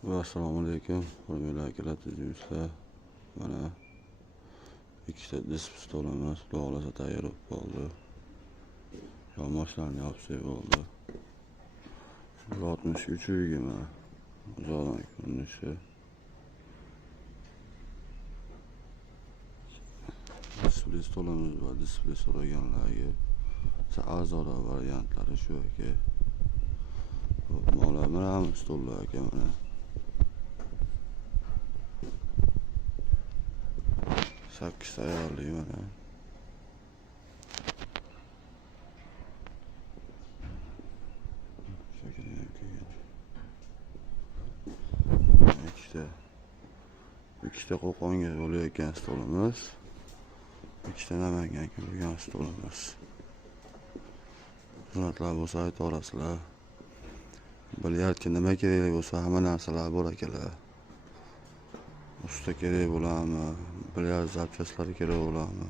Assalomu alaykum, hurmatli akalar, tuzumchilar. Mana ikkita disk stolimiz Xudo xolasa tayyor bo'lib qoldi. Yog'ochlarni yopsak bo'ldi. 63 uyga mana uzoqdan ko'rinishi. Displey stolimiz va displey so'raganlarga arzonroq variantlari shu aka. Mana mana stollar aka mana. Sakkiz ayarli mana. ikkita Qo'qonga bo'layotgan stolimiz, ikkita Namanganga bo'lgan stolimiz. Xizmatlar bo'lsa ayta olasizlar. Bilyardga nima kerak bo'lsa hamma narsalar bor akalar. Usta kerak bo'ladimi? Bilyard zapchastlari kerak bo'ladimi?